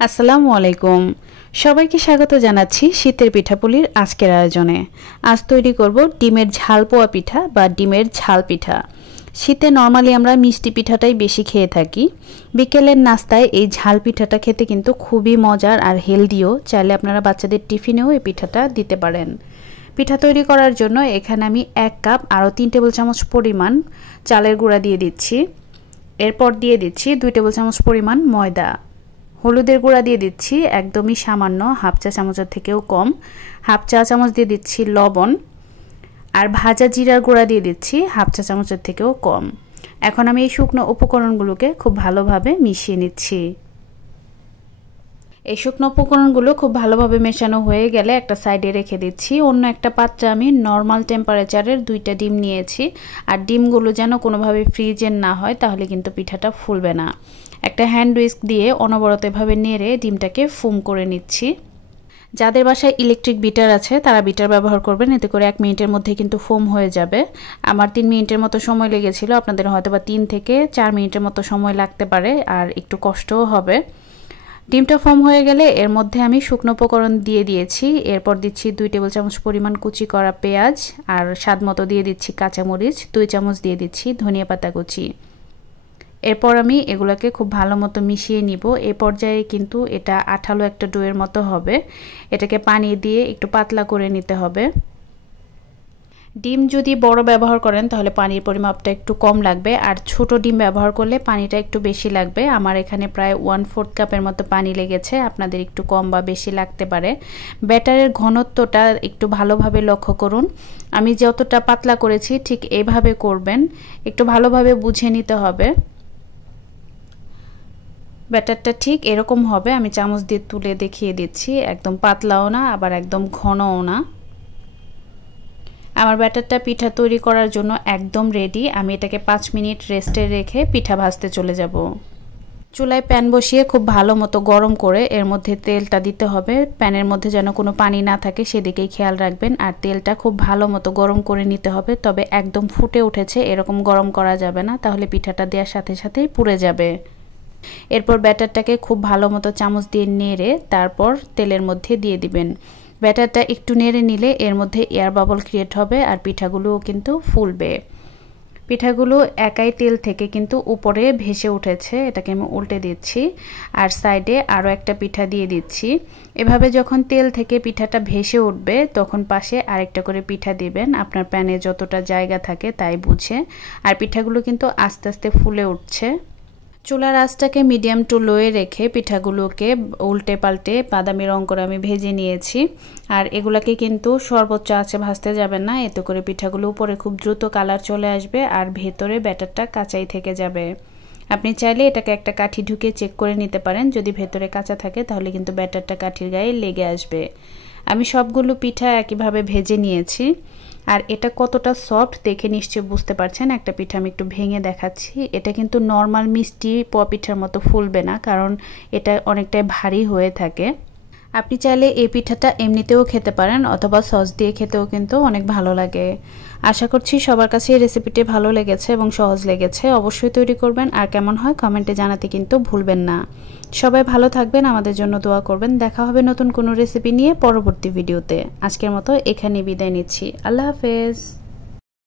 আসসালামু আলাইকুম। সবাইকে স্বাগত জানাচ্ছি শীতের পিঠাপুলির আজকের আয়োজনে। আজ তৈরি করব ডিমের ঝাল পোয়া পিঠা বা ডিমের ঝাল পিঠা। শীতে নরমালি আমরা মিষ্টি পিঠাটাই বেশি খেয়ে থাকি। বিকেলের নাস্তায় এই ঝাল পিঠাটা খেতে কিন্তু খুবই মজার আর হেলদিও। চাইলে আপনারা বাচ্চাদের টিফিনেও এই পিঠাটা দিতে পারেন। পিঠা তৈরি করার জন্য এখানে আমি 1 কাপ আরও 3 টেবিল চামচ পরিমাণ চালের গুঁড়া দিয়ে দিচ্ছি। এরপর দিয়ে দিচ্ছি 2 টেবিল চামচ পরিমাণ ময়দা। হলুদের গুঁড়া দিয়ে দিচ্ছি একদমই সামান্য, হাফ চা চামচের থেকেও কম। হাফ চা চামচ দিয়ে দিচ্ছি লবণ, আর ভাজা জিরার গুঁড়া দিয়ে দিচ্ছি হাফ চা চামচের থেকেও কম। এখন আমি এই শুকনো উপকরণগুলোকে খুব ভালোভাবে মিশিয়ে নিচ্ছি। এই শুকনো উপকরণগুলো খুব ভালোভাবে মেশানো হয়ে গেলে একটা সাইডে রেখে দিচ্ছি। অন্য একটা পাত্রে আমি নর্মাল টেম্পারেচারের 2টা ডিম নিয়েছি। আর ডিমগুলো যেন কোনোভাবে ফ্রিজের না হয়, তাহলে কিন্তু পিঠাটা ফুলবে না। একটা হ্যান্ড উইস্ক দিয়ে অনবরত এভাবে নেড়ে ডিমটাকে ফুম করে নিচ্ছি। যাদের বাসায় ইলেকট্রিক বিটার আছে তারা বিটার ব্যবহার করবেন, এতে করে 1 মিনিটের মধ্যে কিন্তু ফোম হয়ে যাবে। আমার 3 মিনিটের মতো সময় লেগেছিল, আপনাদের হয়তো বা 3 থেকে 4 মিনিটের মতো সময় লাগতে পারে, আর একটু কষ্টও হবে। ডিমটা ফোম হয়ে গেলে এর মধ্যে আমি শুকনো উপকরণ দিয়ে দিয়েছি। এরপর দিচ্ছি 2 টেবিল চামচ পরিমাণ কুচি করা পেঁয়াজ, আর স্বাদ মতো দিয়ে দিচ্ছি কাঁচামরিচ, 2 চামচ দিয়ে দিচ্ছি ধনিয়া পাতা কুচি। এরপর আমি এগুলোকে খুব ভালো মতো মিশিয়ে নিব। এই পর্যায়ে কিন্তু এটা আঠালো একটা ডোয়ের মতো হবে। এটাকে পানি দিয়ে একটু পাতলা করে নিতে হবে। ডিম যদি বড় ব্যবহার করেন তাহলে পানির পরিমাপটা একটু কম লাগবে, আর ছোট ডিম ব্যবহার করলে পানিটা একটু বেশি লাগবে। আমার এখানে প্রায় 1/4 কাপের মতো পানি লেগেছে, আপনাদের একটু কম বা বেশি লাগতে পারে। ব্যাটারের ঘনত্বটা একটু ভালোভাবে লক্ষ্য করুন। আমি যতটা পাতলা করেছি ঠিক এইভাবে করবেন, একটু ভালোভাবে বুঝে নিতে হবে। ব্যাটারটা ঠিক এরকম হবে। আমি চামচ দিয়ে তুলে দেখিয়ে দিচ্ছি, একদম পাতলাও না আবার একদম ঘনও না। আমার ব্যাটারটা পিঠা তৈরি করার জন্য একদম রেডি। আমি এটাকে 5 মিনিট রেস্টে রেখে পিঠা ভাজতে চলে যাব। চুলায় প্যান বসিয়ে খুব ভালো মতো গরম করে এর মধ্যে তেলটা দিতে হবে। প্যানের মধ্যে যেন কোনো পানি না থাকে সেদিকেই খেয়াল রাখবেন। আর তেলটা খুব ভালো মতো গরম করে নিতে হবে, তবে একদম ফুটে উঠেছে এরকম গরম করা যাবে না, তাহলে পিঠাটা দেওয়ার সাথে সাথেই পুড়ে যাবে। এরপর ব্যাটারটাকে খুব ভালো মতো চামচ দিয়ে নেড়ে তারপর তেলের মধ্যে দিয়ে দিবেন। ব্যাটারটা একটু নেড়ে নিলে এর মধ্যে এয়ার বাবল ক্রিয়েট হবে আর পিঠাগুলোও কিন্তু ফুলবে। পিঠাগুলো একাই তেল থেকে কিন্তু উপরে ভেসে উঠেছে। এটাকে আমি উল্টে দিচ্ছি, আর সাইডে আরও একটা পিঠা দিয়ে দিচ্ছি। এভাবে যখন তেল থেকে পিঠাটা ভেসে উঠবে তখন পাশে আরেকটা করে পিঠা দিবেন, আপনার প্যানে যতটা জায়গা থাকে তাই বুঝে। আর পিঠাগুলো কিন্তু আস্তে আস্তে ফুলে উঠছে। চুলার আঁচটাকে মিডিয়াম টু লোয়ে রেখে পিঠাগুলোকে উল্টে পাল্টে বাদামি রং করে আমি ভেজে নিয়েছি। আর এগুলাকে কিন্তু সর্বোচ্চ আঁচে ভাজতে যাবেন না, এতে করে পিঠাগুলো উপরে খুব দ্রুত কালার চলে আসবে আর ভেতরে ব্যাটারটা কাঁচাই থেকে যাবে। আপনি চাইলে এটাকে একটা কাঠি ঢুকে চেক করে নিতে পারেন, যদি ভেতরে কাঁচা থাকে তাহলে কিন্তু ব্যাটারটা কাঠির গায়ে লেগে আসবে। আমি সবগুলো পিঠা একইভাবে ভেজে নিয়েছি। আর এটা কতটা সফট দেখে নিশ্চয়ই বুঝতে পারছেন। একটা পিঠা আমি একটু ভেঙে দেখাচ্ছি। এটা কিন্তু নর্মাল মিষ্টি পোয়া পিঠার মতো ফুলবে না, কারণ এটা অনেকটাই ভারী হয়ে থাকে। আপনি চাইলে এই পিঠাটা এমনিতেও খেতে পারেন অথবা সস দিয়ে খেতেও কিন্তু অনেক ভালো লাগে। আশা করছি সবার কাছে এই রেসিপিটি ভালো লেগেছে এবং সহজ লেগেছে। অবশ্যই তৈরি করবেন, আর কেমন হয় কমেন্টে জানাতে কিন্তু ভুলবেন না। সবাই ভালো থাকবেন, আমাদের জন্য দোয়া করবেন। দেখা হবে নতুন কোনো রেসিপি নিয়ে পরবর্তী ভিডিওতে। আজকের মতো এখানেই বিদায় নিচ্ছি। আল্লাহ হাফেজ।